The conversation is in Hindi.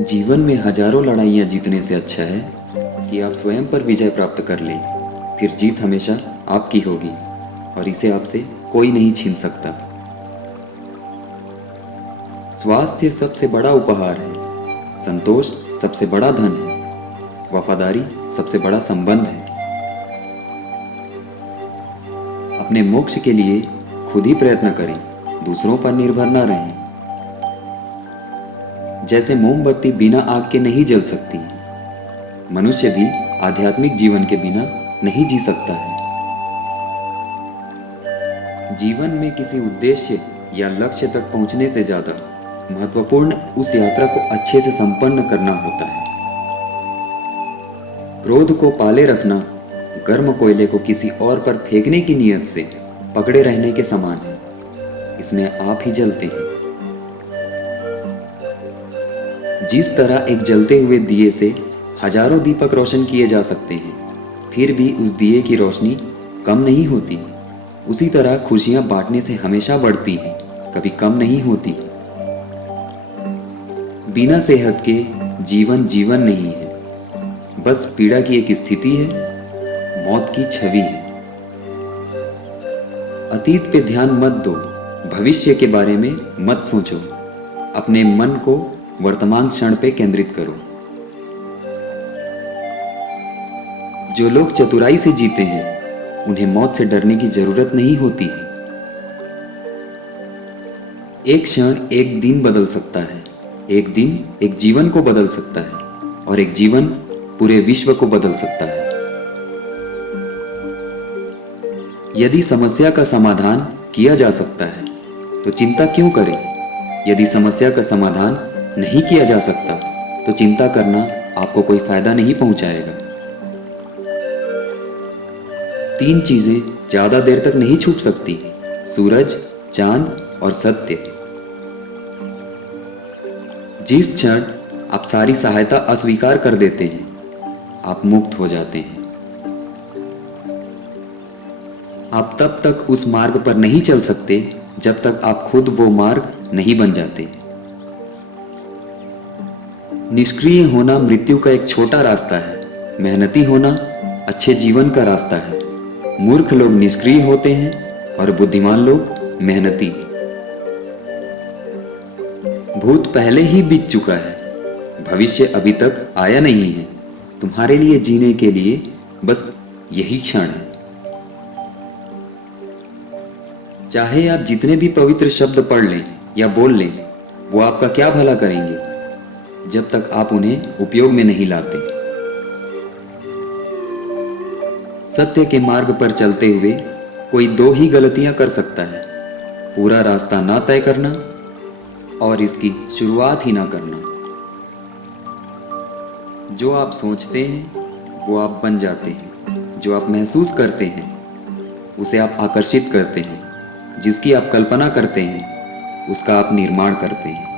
जीवन में हजारों लड़ाइयाँ जीतने से अच्छा है कि आप स्वयं पर विजय प्राप्त कर लें। फिर जीत हमेशा आपकी होगी और इसे आपसे कोई नहीं छीन सकता। स्वास्थ्य सबसे बड़ा उपहार है, संतोष सबसे बड़ा धन है, वफादारी सबसे बड़ा संबंध है। अपने मोक्ष के लिए खुद ही प्रयत्न करें, दूसरों पर निर्भर न रहें। जैसे मोमबत्ती बिना आग के नहीं जल सकती, मनुष्य भी आध्यात्मिक जीवन के बिना नहीं जी सकता है। जीवन में किसी उद्देश्य या लक्ष्य तक पहुंचने से ज्यादा महत्वपूर्ण उस यात्रा को अच्छे से संपन्न करना होता है। क्रोध को पाले रखना गर्म कोयले को किसी और पर फेंकने की नीयत से पकड़े रहने के समान है। इसमें आप ही जलते हैं। जिस तरह एक जलते हुए दिए से हजारों दीपक रोशन किए जा सकते हैं, फिर भी उस दिए की रोशनी कम नहीं होती, उसी तरह खुशियां बांटने से हमेशा बढ़ती हैं, कभी कम नहीं होती। बिना सेहत के जीवन जीवन नहीं है, बस पीड़ा की एक स्थिति है, मौत की छवि है। अतीत पे ध्यान मत दो, भविष्य के बारे में मत सोचो, अपने मन को वर्तमान क्षण पे केंद्रित करो। जो लोग चतुराई से जीते हैं, उन्हें मौत से डरने की जरूरत नहीं होती है। एक क्षण एक दिन बदल सकता है, एक दिन एक जीवन को बदल सकता है और एक जीवन पूरे विश्व को बदल सकता है। यदि समस्या का समाधान किया जा सकता है तो चिंता क्यों करें? यदि समस्या का समाधान नहीं किया जा सकता तो चिंता करना आपको कोई फायदा नहीं पहुंचाएगा। तीन चीजें ज्यादा देर तक नहीं छुप सकती, सूरज, चांद और सत्य। जिस क्षण आप सारी सहायता अस्वीकार कर देते हैं, आप मुक्त हो जाते हैं। आप तब तक उस मार्ग पर नहीं चल सकते जब तक आप खुद वो मार्ग नहीं बन जाते। निष्क्रिय होना मृत्यु का एक छोटा रास्ता है, मेहनती होना अच्छे जीवन का रास्ता है। मूर्ख लोग निष्क्रिय होते हैं और बुद्धिमान लोग मेहनती। भूत पहले ही बीत चुका है, भविष्य अभी तक आया नहीं है। तुम्हारे लिए जीने के लिए बस यही क्षण है। चाहे आप जितने भी पवित्र शब्द पढ़ लें या बोल लें, वो आपका क्या भला करेंगे जब तक आप उन्हें उपयोग में नहीं लाते। सत्य के मार्ग पर चलते हुए कोई दो ही गलतियां कर सकता है, पूरा रास्ता ना तय करना और इसकी शुरुआत ही ना करना। जो आप सोचते हैं वो आप बन जाते हैं, जो आप महसूस करते हैं उसे आप आकर्षित करते हैं, जिसकी आप कल्पना करते हैं उसका आप निर्माण करते हैं।